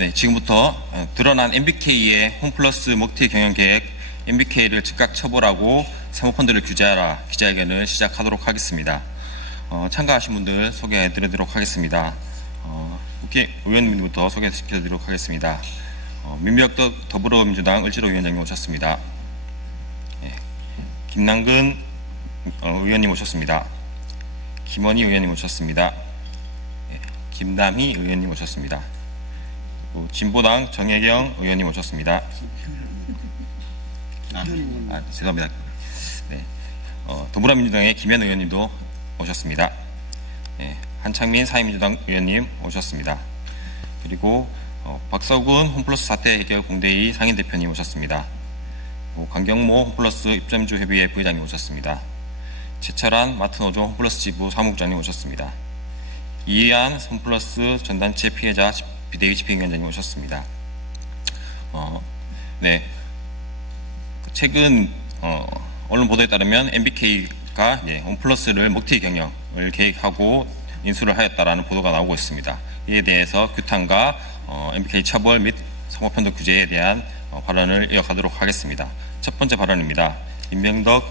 네, 지금부터 드러난 MBK의 홈플러스 먹튀 경영 계획 MBK를 즉각 처벌하고 사모펀드를 규제하라 기자회견을 시작하도록 하겠습니다. 참가하신 분들 소개해드리도록 하겠습니다. 국회의원님부터 소개시켜드리도록 하겠습니다. 민병덕 더불어민주당 을지로 위원장님 오셨습니다. 네, 김남근 의원님 오셨습니다. 김원희 의원님 오셨습니다. 네, 김남희 의원님 오셨습니다. 진보당 정혜경 의원님 오셨습니다. 죄송합니다. 네, 더불어민주당의 김현 의원님도 오셨습니다. 네, 한창민 사회민주당 의원님 오셨습니다. 그리고 박서군 홈플러스 사태 해결 공대위 상임대표님 오셨습니다. 강경모 홈플러스 입점주 협의회 부회장님 오셨습니다. 최철한 마트노조 홈플러스 지부 사무국장님 오셨습니다. 이해한 홈플러스 전단체 피해자 비대위 집행위원장님 오셨습니다. 네, 최근 언론 보도에 따르면 MBK가 홈플러스를 먹튀 경영을 계획하고 인수를 하였다라는 보도가 나오고 있습니다. 이에 대해서 규탄과 MBK 처벌 및 사모펀드 규제에 대한 발언을 이어가도록 하겠습니다. 첫 번째 발언입니다. 민병덕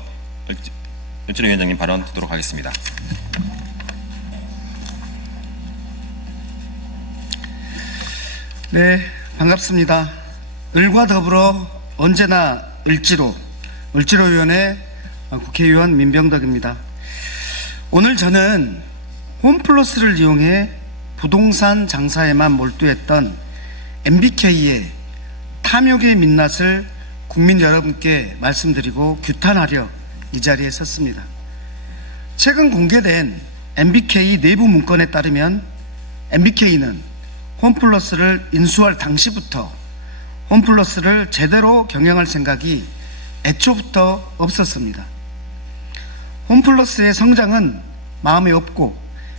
을지로 위원장님 발언 듣도록 하겠습니다. 네, 반갑습니다. 을과 더불어 언제나 을지로 위원회 국회의원 민병덕입니다. 오늘 저는 홈플러스를 이용해 부동산 장사에만 몰두했던 MBK의 탐욕의 민낯을 국민 여러분께 말씀드리고 규탄하려 이 자리에 섰습니다. 최근 공개된 MBK 내부 문건에 따르면 MBK는 홈플러스를 인수할 당시부터 홈플러스를 제대로 경영할 생각이 애초부터 없었습니다. 홈플러스의 성장은 마음에 없고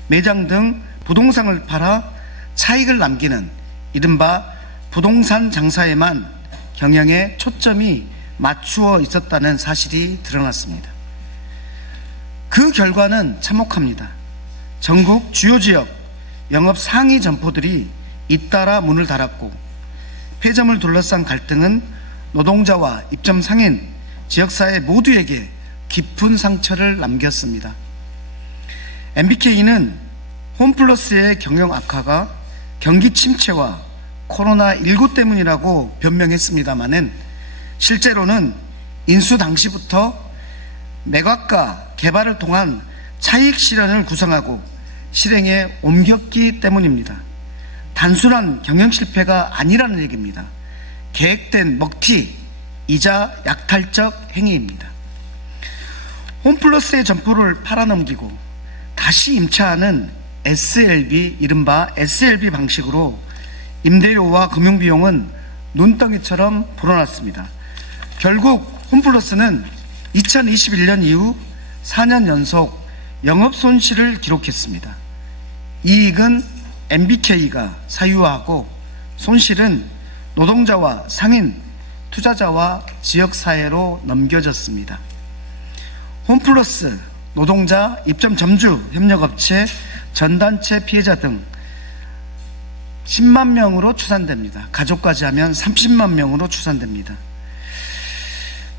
매장 등 부동산을 팔아 차익을 남기는 이른바 부동산 장사에만 경영에 초점이 맞추어 있었다는 사실이 드러났습니다. 그 결과는 참혹합니다. 전국 주요 지역 영업 상위 점포들이 잇따라 문을 닫았고 폐점을 둘러싼 갈등은 노동자와 입점 상인, 지역사회 모두에게 깊은 상처를 남겼습니다. MBK는 홈플러스의 경영 악화가 경기 침체와 코로나19 때문이라고 변명했습니다마는 실제로는 인수 당시부터 매각과 개발을 통한 차익 실현을 구상하고 실행에 옮겼기 때문입니다. 단순한 경영 실패가 아니라는 얘기입니다. 계획된 먹튀이자 약탈적 행위입니다. 홈플러스의 점포를 팔아넘기고 다시 임차하는 SLB, 이른바 SLB 방식으로 임대료와 금융비용은 눈덩이처럼 불어났습니다. 결국 홈플러스는 2021년 이후 4년 연속 영업손실을 기록했습니다. 이익은 MBK가 사유화하고 손실은 노동자와 상인, 투자자와 지역사회로 넘겨졌습니다. 홈플러스, 노동자, 입점 점주, 협력업체, 전단체 피해자 등 10만 명으로 추산됩니다. 가족까지 하면 30만 명으로 추산됩니다.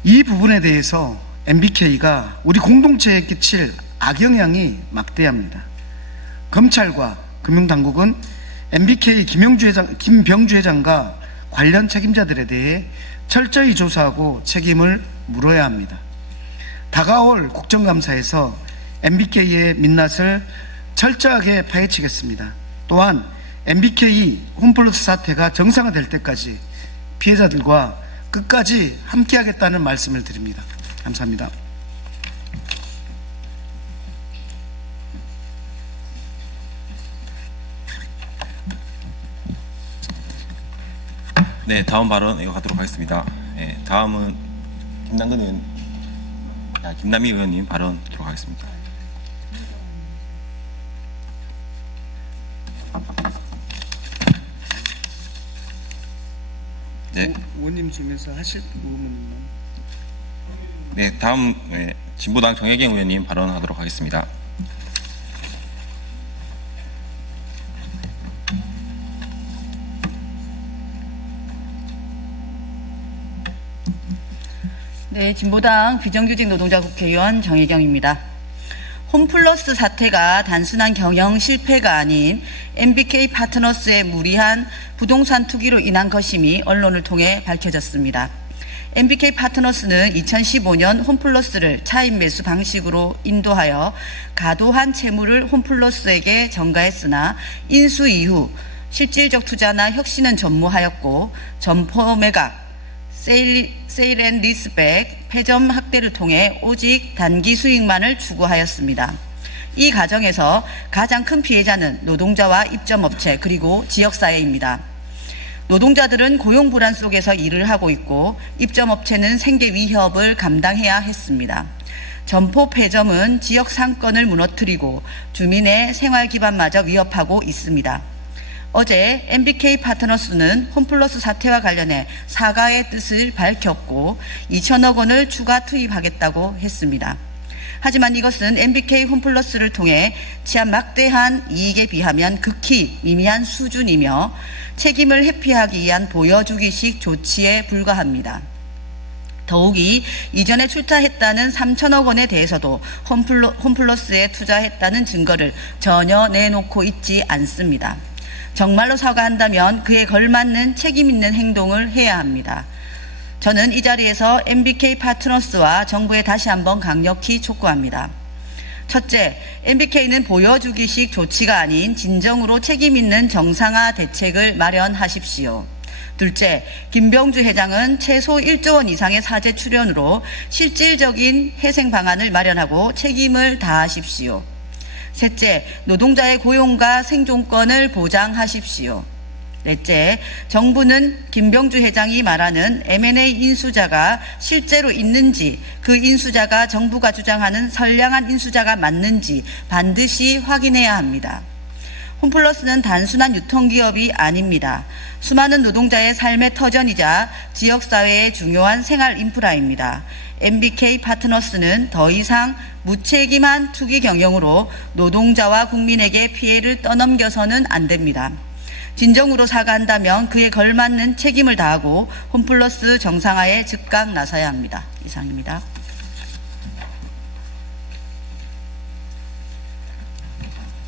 이 부분에 대해서 MBK가 우리 공동체에 끼칠 악영향이 막대합니다. 검찰과 금융당국은 MBK 김병주 회장과 관련 책임자들에 대해 철저히 조사하고 책임을 물어야 합니다. 다가올 국정감사에서 MBK의 민낯을 철저하게 파헤치겠습니다. 또한 MBK 홈플러스 사태가 정상화될 때까지 피해자들과 끝까지 함께하겠다는 말씀을 드립니다. 감사합니다. 네, 다음 발언 이어가도록 하겠습니다. 네, 다음은 김남희 의원님 발언 듣도록 하겠습니다. 네. 의원님 중에서 하실 부분만. 네, 다음 진보당 정혜경 의원님 발언하도록 하겠습니다. 네, 진보당 비정규직 노동자 국회의원 정혜경입니다. 홈플러스 사태가 단순한 경영 실패가 아닌 MBK 파트너스의 무리한 부동산 투기로 인한 것임이 언론을 통해 밝혀졌습니다. MBK 파트너스는 2015년 홈플러스를 차입 매수 방식으로 인도하여 과도한 채무를 홈플러스에게 전가했으나 인수 이후 실질적 투자나 혁신은 전무하였고 점포 매각, 세일 앤 리스백, 폐점 확대를 통해 오직 단기 수익만을 추구하였습니다. 이 과정에서 가장 큰 피해자는 노동자와 입점업체 그리고 지역사회입니다. 노동자들은 고용 불안 속에서 일을 하고 있고 입점업체는 생계 위협을 감당해야 했습니다. 점포 폐점은 지역 상권을 무너뜨리고 주민의 생활 기반마저 위협하고 있습니다. 어제 MBK 파트너스는 홈플러스 사태와 관련해 사과의 뜻을 밝혔고 2천억 원을 추가 투입하겠다고 했습니다. 하지만 이것은 MBK 홈플러스를 통해 취한 막대한 이익에 비하면 극히 미미한 수준이며 책임을 회피하기 위한 보여주기식 조치에 불과합니다. 더욱이 이전에 출자했다는 3천억 원에 대해서도 홈플러스에 투자했다는 증거를 전혀 내놓고 있지 않습니다. 정말로 사과한다면 그에 걸맞는 책임 있는 행동을 해야 합니다. 저는 이 자리에서 MBK 파트너스와 정부에 다시 한번 강력히 촉구합니다. 첫째, MBK는 보여주기식 조치가 아닌 진정으로 책임 있는 정상화 대책을 마련하십시오. 둘째, 김병주 회장은 최소 1조 원 이상의 사재 출연으로 실질적인 회생 방안을 마련하고 책임을 다하십시오. 셋째, 노동자의 고용과 생존권을 보장하십시오. 넷째, 정부는 김병주 회장이 말하는 M&A 인수자가 실제로 있는지, 그 인수자가 정부가 주장하는 선량한 인수자가 맞는지 반드시 확인해야 합니다. 홈플러스는 단순한 유통기업이 아닙니다. 수많은 노동자의 삶의 터전이자 지역사회의 중요한 생활 인프라입니다. MBK 파트너스는 더 이상 무책임한 투기 경영으로 노동자와 국민에게 피해를 떠넘겨서는 안 됩니다. 진정으로 사과한다면 그에 걸맞는 책임을 다하고 홈플러스 정상화에 즉각 나서야 합니다. 이상입니다.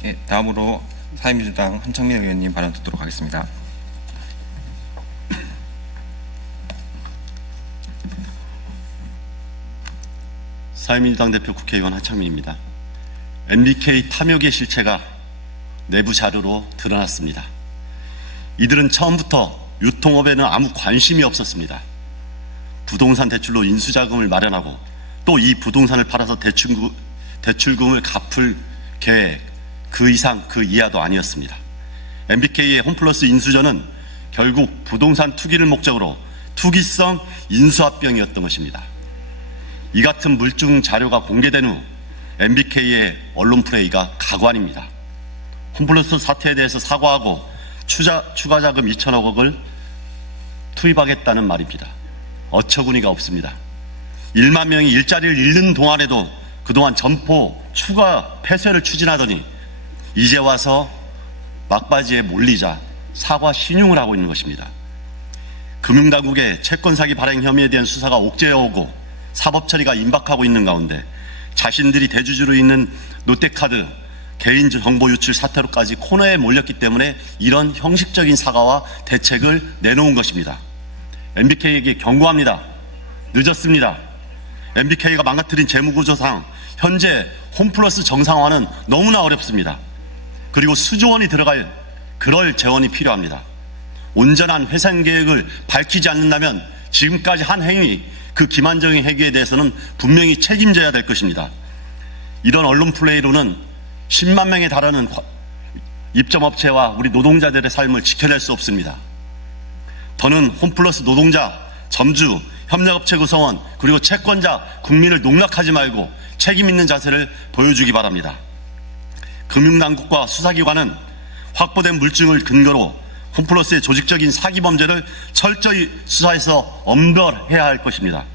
예, 다음으로 사회민주당 한창민 의원님 발언 듣도록 하겠습니다. 사회민주당 대표 국회의원 한창민입니다. MBK 탐욕의 실체가 내부 자료로 드러났습니다. 이들은 처음부터 유통업에는 아무 관심이 없었습니다. 부동산 대출로 인수자금을 마련하고 또 이 부동산을 팔아서 대출금을 갚을 계획, 그 이상 그 이하도 아니었습니다. MBK의 홈플러스 인수전은 결국 부동산 투기를 목적으로 투기성 인수합병이었던 것입니다. 이 같은 물증 자료가 공개된 후 MBK의 언론 플레이가 가관입니다. 홈플러스 사태에 대해서 사과하고 추가 자금 2천억을 투입하겠다는 말입니다. 어처구니가 없습니다. 1만 명이 일자리를 잃는 동안에도 그동안 점포 추가 폐쇄를 추진하더니 이제 와서 막바지에 몰리자 사과 신용을 하고 있는 것입니다. 금융당국의 채권 사기 발행 혐의에 대한 수사가 옥죄어 오고 사법 처리가 임박하고 있는 가운데 자신들이 대주주로 있는 롯데카드 개인 정보 유출 사태로까지 코너에 몰렸기 때문에 이런 형식적인 사과와 대책을 내놓은 것입니다. MBK에게 경고합니다. 늦었습니다. MBK가 망가뜨린 재무구조상 현재 홈플러스 정상화는 너무나 어렵습니다. 그리고 수조 원이 들어갈 그럴 재원이 필요합니다. 온전한 회생 계획을 밝히지 않는다면 지금까지 한 행위, 그 기만적인 행위에 대해서는 분명히 책임져야 될 것입니다. 이런 언론 플레이로는 10만 명에 달하는 입점업체와 우리 노동자들의 삶을 지켜낼 수 없습니다. 더는 홈플러스 노동자, 점주, 협력업체 구성원, 그리고 채권자, 국민을 농락하지 말고 책임 있는 자세를 보여주기 바랍니다. 금융당국과 수사기관은 확보된 물증을 근거로 홈플러스의 조직적인 사기 범죄를 철저히 수사해서 엄벌해야 할 것입니다.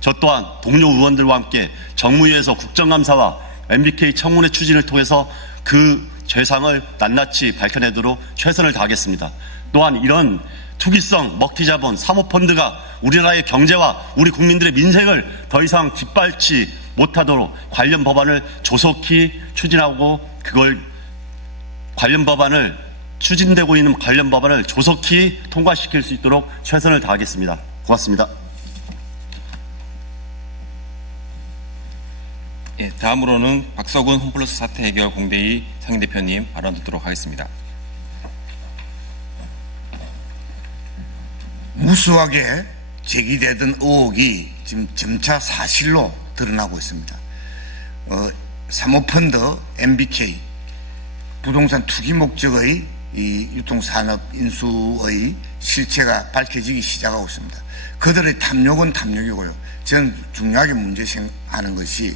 저 또한 동료 의원들과 함께 정무위에서 국정감사와 MBK 청문회 추진을 통해서 그 죄상을 낱낱이 밝혀내도록 최선을 다하겠습니다. 또한 이런 투기성 먹튀자본 사모펀드가 우리나라의 경제와 우리 국민들의 민생을 더 이상 뒷밟지 못하도록 관련 법안을 조속히 추진하고 추진되고 있는 관련 법안을 조속히 통과시킬 수 있도록 최선을 다하겠습니다. 고맙습니다. 예, 다음으로는 박서군 홈플러스 사태 해결 공대위 상임대표님 발언 듣도록 하겠습니다. 무수하게 제기되던 의혹이 지금 점차 사실로 드러나고 있습니다. 사모펀드 MBK 부동산 투기 목적의 이 유통산업 인수의 실체가 밝혀지기 시작하고 있습니다. 그들의 탐욕은 탐욕이고요. 저는 중요하게 문제시하는 것이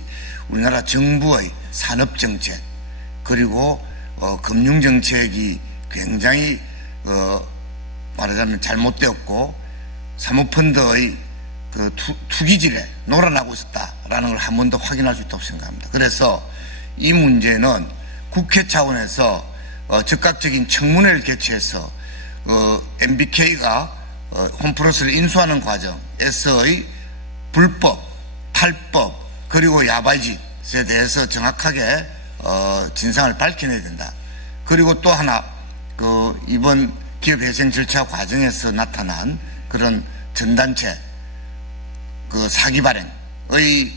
우리나라 정부의 산업정책 그리고 금융정책이 굉장히 말하자면 잘못되었고 사모펀드의 그 투기질에 놀아나고 있었다라는 걸 한 번 더 확인할 수 있다고 생각합니다. 그래서 이 문제는 국회 차원에서 즉각적인 청문회를 개최해서 MBK가 홈플러스를 인수하는 과정에서의 불법, 탈법 그리고 야바이짓에 대해서 정확하게 진상을 밝혀내야 된다. 그리고 또 하나 이번 기업회생 절차 과정에서 나타난 그런 전단체 사기 발행의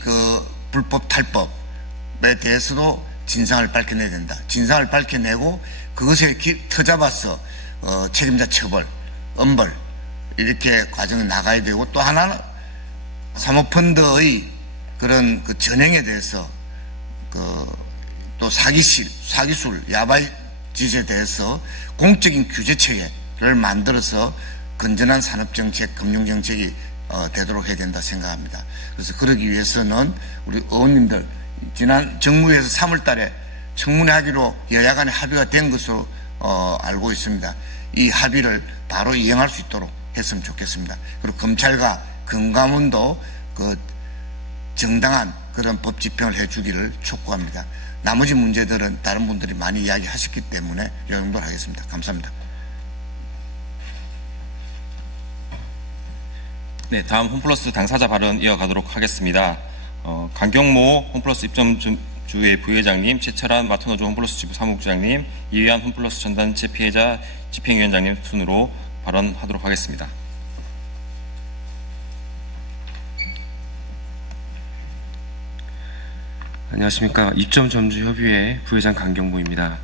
불법 탈법에 대해서도 진상을 밝혀내야 된다. 진상을 밝혀내고 그것에 터잡아서 책임자 처벌, 엄벌 이렇게 과정에 나가야 되고 또 하나는 사모펀드의 그런 전행에 대해서 또 사기술, 야바이짓에 대해서 공적인 규제 체계를 만들어서 건전한 산업정책, 금융정책이 되도록 해야 된다 생각합니다. 그래서 그러기 위해서는 우리 의원님들 지난 정무회에서 3월 달에 청문회 하기로 여야 간에 합의가 된 것으로 알고 있습니다. 이 합의를 바로 이행할 수 있도록 했으면 좋겠습니다. 그리고 검찰과 금감원도 정당한 그런 법 집행을 해주기를 촉구합니다. 나머지 문제들은 다른 분들이 많이 이야기하셨기 때문에 이 정도로 하겠습니다. 감사합니다. 네, 다음 홈플러스 당사자 발언 이어가도록 하겠습니다. 강경모 홈플러스 입점주의 부회장님, 최철한 마트노조 홈플러스 지부 사무국장님, 이해한 홈플러스 전단체 피해자 집행위원장님 순으로 발언하도록 하겠습니다. 안녕하십니까. 입점점주협의회 부회장 강경모입니다.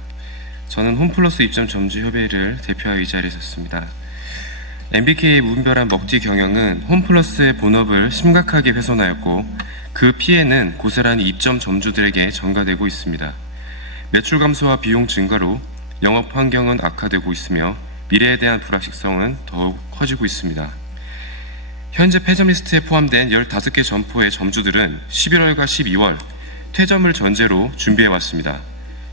저는 홈플러스 입점점주협의회를 대표하여 이 자리에 섰습니다. MBK의 무분별한 먹튀 경영은 홈플러스의 본업을 심각하게 훼손하였고 그 피해는 고스란히 입점 점주들에게 전가되고 있습니다. 매출 감소와 비용 증가로 영업 환경은 악화되고 있으며 미래에 대한 불확실성은 더욱 커지고 있습니다. 현재 폐점 리스트에 포함된 15개 점포의 점주들은 11월과 12월 퇴점을 전제로 준비해왔습니다.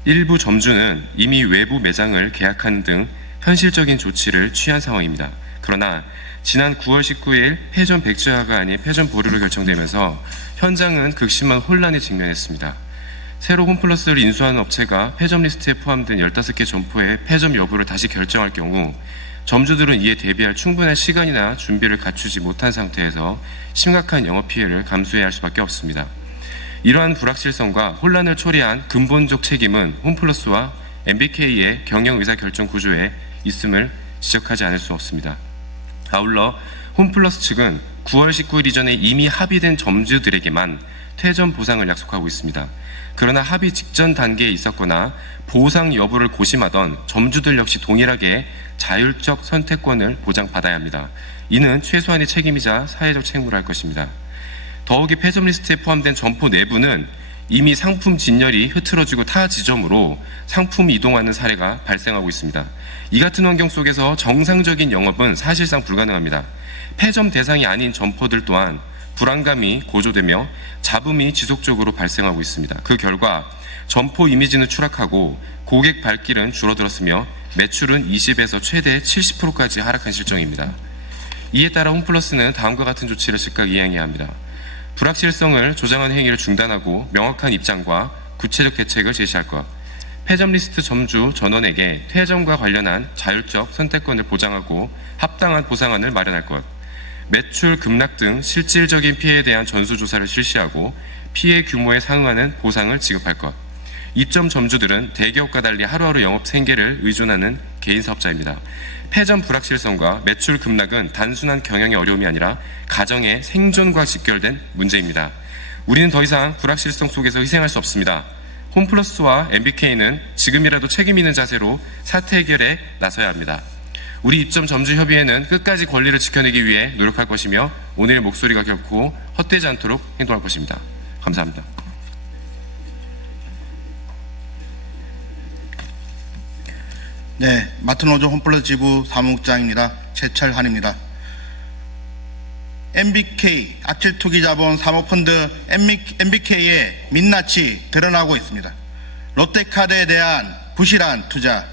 일부 점주는 이미 외부 매장을 계약하는 등 현실적인 조치를 취한 상황입니다. 그러나 지난 9월 19일 폐점 백지화가 아닌 폐점 보류로 결정되면서 현장은 극심한 혼란에 직면했습니다. 새로 홈플러스를 인수하는 업체가 폐점 리스트에 포함된 15개 점포의 폐점 여부를 다시 결정할 경우 점주들은 이에 대비할 충분한 시간이나 준비를 갖추지 못한 상태에서 심각한 영업 피해를 감수해야 할 수밖에 없습니다. 이러한 불확실성과 혼란을 초래한 근본적 책임은 홈플러스와 MBK의 경영 의사결정 구조에 있음을 지적하지 않을 수 없습니다. 아울러 홈플러스 측은 9월 19일 이전에 이미 합의된 점주들에게만 퇴점 보상을 약속하고 있습니다. 그러나 합의 직전 단계에 있었거나 보상 여부를 고심하던 점주들 역시 동일하게 자율적 선택권을 보장받아야 합니다. 이는 최소한의 책임이자 사회적 책무를 할 것입니다. 더욱이 폐점 리스트에 포함된 점포 내부는 이미 상품 진열이 흐트러지고 타 지점으로 상품이 이동하는 사례가 발생하고 있습니다. 이 같은 환경 속에서 정상적인 영업은 사실상 불가능합니다. 폐점 대상이 아닌 점포들 또한 불안감이 고조되며 잡음이 지속적으로 발생하고 있습니다. 그 결과 점포 이미지는 추락하고 고객 발길은 줄어들었으며 매출은 20에서 최대 70%까지 하락한 실정입니다. 이에 따라 홈플러스는 다음과 같은 조치를 즉각 이행해야 합니다. 불확실성을 조장하는 행위를 중단하고 명확한 입장과 구체적 대책을 제시할 것, 폐점 리스트 점주 전원에게 퇴점과 관련한 자율적 선택권을 보장하고 합당한 보상안을 마련할 것, 매출 급락 등 실질적인 피해에 대한 전수조사를 실시하고 피해 규모에 상응하는 보상을 지급할 것. 입점 점주들은 대기업과 달리 하루하루 영업 생계를 의존하는 개인 사업자입니다. 폐점 불확실성과 매출 급락은 단순한 경영의 어려움이 아니라 가정의 생존과 직결된 문제입니다. 우리는 더 이상 불확실성 속에서 희생할 수 없습니다. 홈플러스와 MBK는 지금이라도 책임 있는 자세로 사태 해결에 나서야 합니다. 우리 입점 점주 협의회는 끝까지 권리를 지켜내기 위해 노력할 것이며 오늘의 목소리가 결코 헛되지 않도록 행동할 것입니다. 감사합니다. 네, 마트노조 홈플러스 지부 사무국장입니다. 최철한입니다. MBK 악질투기자본 사모펀드 MBK의 민낯이 드러나고 있습니다. 롯데카드에 대한 부실한 투자,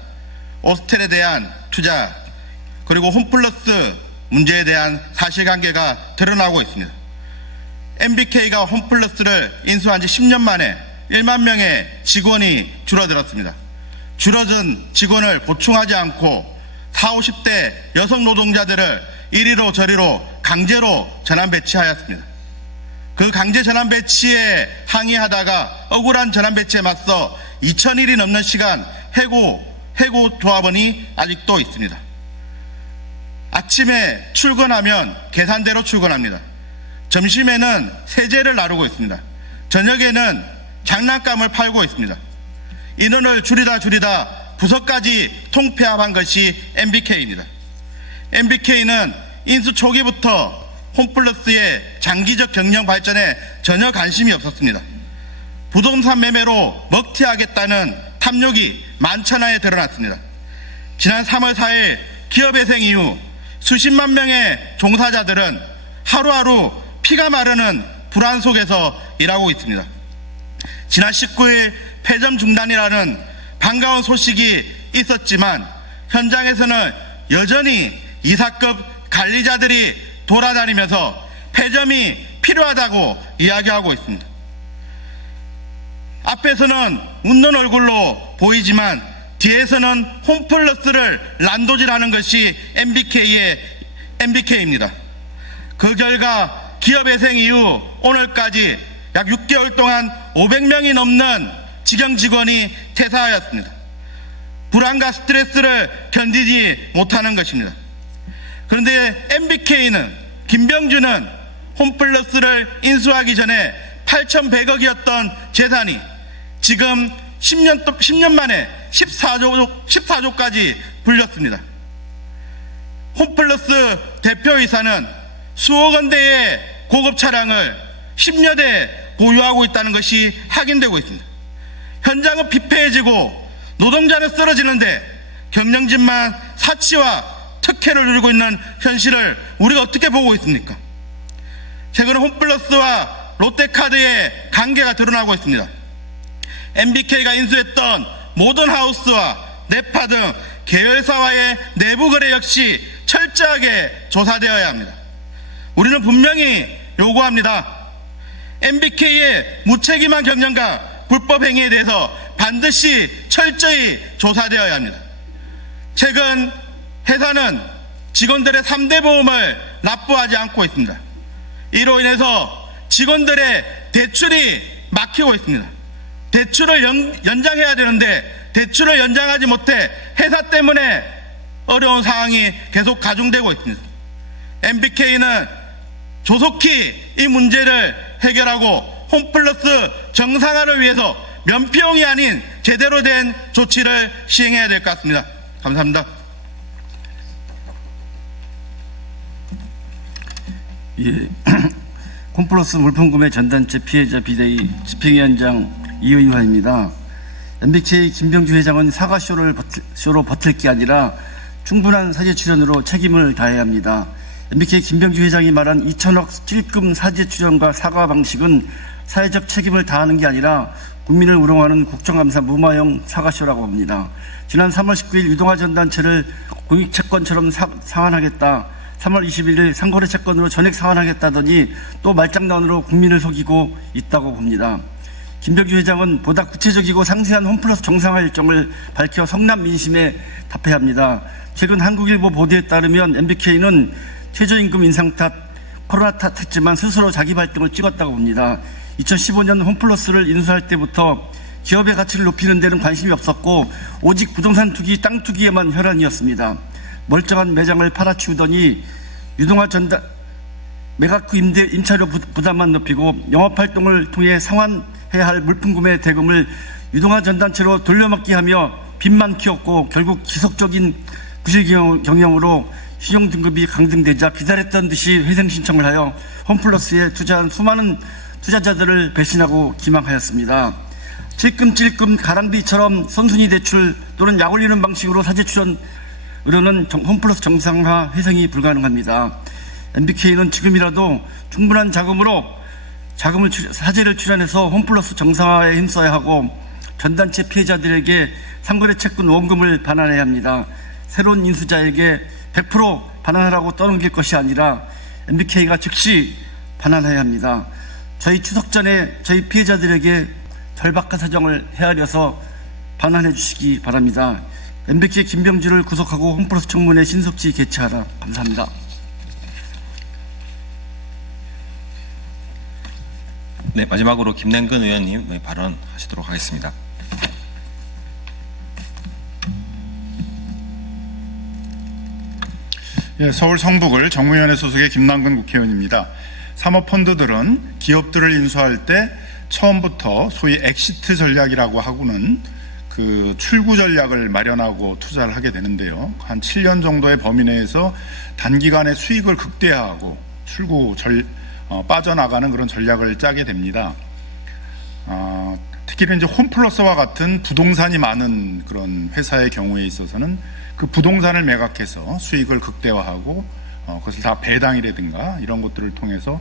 오스텔에 대한 투자, 그리고 홈플러스 문제에 대한 사실관계가 드러나고 있습니다. MBK가 홈플러스를 인수한 지 10년 만에 1만 명의 직원이 줄어들었습니다. 줄어든 직원을 보충하지 않고 40, 50대 여성 노동자들을 이리로 저리로 강제로 전환 배치하였습니다. 그 강제 전환 배치에 항의하다가 억울한 전환 배치에 맞서 2000일이 넘는 시간 해고 조합원이 아직도 있습니다. 아침에 출근하면 계산대로 출근합니다. 점심에는 세제를 나르고 있습니다. 저녁에는 장난감을 팔고 있습니다. 인원을 줄이다 부서까지 통폐합한 것이 MBK입니다. MBK는 인수 초기부터 홈플러스의 장기적 경영 발전에 전혀 관심이 없었습니다. 부동산 매매로 먹튀하겠다는 탐욕이 만천하에 드러났습니다. 지난 3월 4일 기업회생 이후 수십만 명의 종사자들은 하루하루 피가 마르는 불안 속에서 일하고 있습니다. 지난 19일 폐점 중단이라는 반가운 소식이 있었지만 현장에서는 여전히 이사급 관리자들이 돌아다니면서 폐점이 필요하다고 이야기하고 있습니다. 앞에서는 웃는 얼굴로 보이지만 뒤에서는 홈플러스를 난도질하는 것이 MBK입니다. 그 결과 기업회생 이후 오늘까지 약 6개월 동안 500명이 넘는 직영 직원이 퇴사하였습니다. 불안과 스트레스를 견디지 못하는 것입니다. 그런데 MBK는 김병주는 홈플러스를 인수하기 전에 8,100억이었던 재산이 지금 10년 만에 14조까지 불렸습니다. 홈플러스 대표이사는 수억 원대의 고급 차량을 10여 대 보유하고 있다는 것이 확인되고 있습니다. 현장은 피폐해지고 노동자는 쓰러지는데 경영진만 사치와 특혜를 누리고 있는 현실을 우리가 어떻게 보고 있습니까? 최근 홈플러스와 롯데카드의 관계가 드러나고 있습니다. MBK가 인수했던 모던하우스와 네파 등 계열사와의 내부 거래 역시 철저하게 조사되어야 합니다. 우리는 분명히 요구합니다. MBK의 무책임한 경영과 불법 행위에 대해서 반드시 철저히 조사되어야 합니다. 최근 회사는 직원들의 3대 보험을 납부하지 않고 있습니다. 이로 인해서 직원들의 대출이 막히고 있습니다. 대출을 연장해야 되는데 대출을 연장하지 못해 회사 때문에 어려운 상황이 계속 가중되고 있습니다. MBK는 조속히 이 문제를 해결하고 홈플러스 정상화를 위해서 면피용이 아닌 제대로 된 조치를 시행해야 될 것 같습니다. 감사합니다. 예, 홈플러스 물품구매 전단체 피해자 비대위 집행위원장 이의환입니다. MBK 김병주 회장은 사과쇼로 버틸 게 아니라 충분한 사죄 출연으로 책임을 다해야 합니다. MBK 김병주 회장이 말한 2천억 찔끔 사죄 출연과 사과 방식은 사회적 책임을 다하는 게 아니라 국민을 우롱하는 국정감사 무마형 사과쇼라고 봅니다. 지난 3월 19일 유동화 전단체를 공익채권처럼 상환하겠다, 3월 21일 상거래 채권으로 전액 상환하겠다더니 또 말장난으로 국민을 속이고 있다고 봅니다. 김병주 회장은 보다 구체적이고 상세한 홈플러스 정상화 일정을 밝혀 성남 민심에 답해야 합니다. 최근 한국일보 보도에 따르면 MBK는 최저임금 인상 탓, 코로나 탓했지만 스스로 자기 발등을 찍었다고 봅니다. 2015년 홈플러스를 인수할 때부터 기업의 가치를 높이는 데는 관심이 없었고 오직 부동산 투기, 땅 투기에만 혈안이었습니다. 멀쩡한 매장을 팔아치우더니 유동화 전담 매각후 임차료 부담만 높이고 영업활동을 통해 상환해야 할 물품 구매 대금을 유동화 전단체로 돌려먹기 하며 빚만 키웠고 결국 지속적인 부실 경영으로 신용등급이 강등되자 기다렸던 듯이 회생 신청을 하여 홈플러스에 투자한 수많은 투자자들을 배신하고 기망하였습니다. 찔끔찔끔 가랑비처럼 선순위 대출 또는 약 올리는 방식으로 사재 출연으로는 홈플러스 정상화 회생이 불가능합니다. MBK는 지금이라도 충분한 사재를 출연해서 홈플러스 정상화에 힘써야 하고 전단체 피해자들에게 상거래 채권 원금을 반환해야 합니다. 새로운 인수자에게 100% 반환하라고 떠넘길 것이 아니라 MBK가 즉시 반환해야 합니다. 저희 추석 전에 저희 피해자들에게 절박한 사정을 헤아려서 반환해 주시기 바랍니다. MBK 김병주를 구속하고 홈플러스 청문회 신속히 개최하라. 감사합니다. 네, 마지막으로 김남근 의원님 발언하시도록 하겠습니다. 예, 서울 성북을 정무위원회 소속의 김남근 국회의원입니다. 사모펀드들은 기업들을 인수할 때 처음부터 소위 엑시트 전략이라고 하고는 그 출구 전략을 마련하고 투자를 하게 되는데요. 한 7년 정도의 범위 내에서 단기간에 수익을 극대화하고 빠져나가는 그런 전략을 짜게 됩니다. 특히 이제 홈플러스와 같은 부동산이 많은 그런 회사의 경우에 있어서는 그 부동산을 매각해서 수익을 극대화하고 그것을 다 배당이라든가 이런 것들을 통해서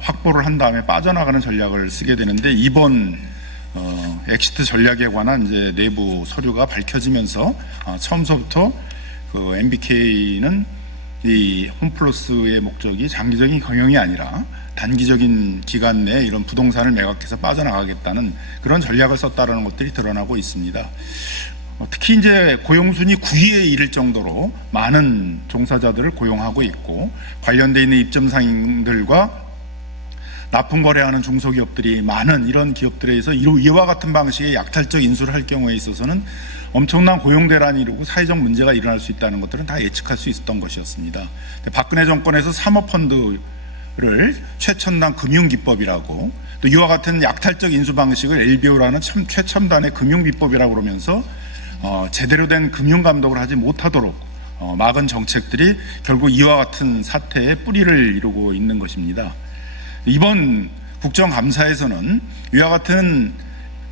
확보를 한 다음에 빠져나가는 전략을 쓰게 되는데 이번 엑시트 전략에 관한 이제 내부 서류가 밝혀지면서 처음서부터 그 MBK는 이 홈플러스의 목적이 장기적인 경영이 아니라 단기적인 기간 내에 이런 부동산을 매각해서 빠져나가겠다는 그런 전략을 썼다는 것들이 드러나고 있습니다. 특히 이제 고용순위 9위에 이를 정도로 많은 종사자들을 고용하고 있고 관련돼 있는 입점상인들과 납품 거래하는 중소기업들이 많은 이런 기업들에 의해서 이와 같은 방식의 약탈적 인수를 할 경우에 있어서는 엄청난 고용 대란이 이루고 사회적 문제가 일어날 수 있다는 것들은 다 예측할 수 있었던 것이었습니다. 박근혜 정권에서 사모펀드를 최첨단 금융기법이라고 또 이와 같은 약탈적 인수 방식을 LBO라는 최첨단의 금융비법이라고 그러면서 제대로 된 금융감독을 하지 못하도록 막은 정책들이 결국 이와 같은 사태의 뿌리를 이루고 있는 것입니다. 이번 국정감사에서는 이와 같은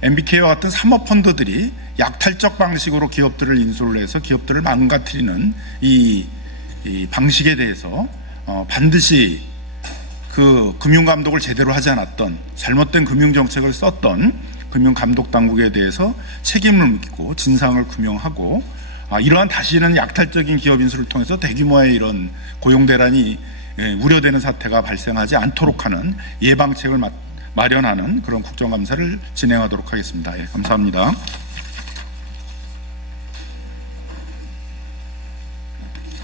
MBK와 같은 사모펀드들이 약탈적 방식으로 기업들을 인수를 해서 기업들을 망가뜨리는 이 방식에 대해서 반드시 그 금융감독을 제대로 하지 않았던 잘못된 금융정책을 썼던 금융감독당국에 대해서 책임을 묻고 진상을 규명하고 이러한 다시는 약탈적인 기업 인수를 통해서 대규모의 이런 고용대란이 우려되는 사태가 발생하지 않도록 하는 예방책을 마련하는 그런 국정감사를 진행하도록 하겠습니다. 예, 감사합니다.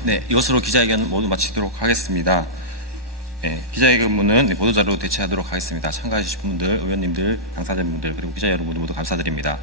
네, 이것으로 기자회견 모두 마치도록 하겠습니다. 네, 기자회견문은 보도자료로 대체하도록 하겠습니다. 참가해주신 분들, 의원님들, 당사자분들 그리고 기자 여러분 모두 감사드립니다.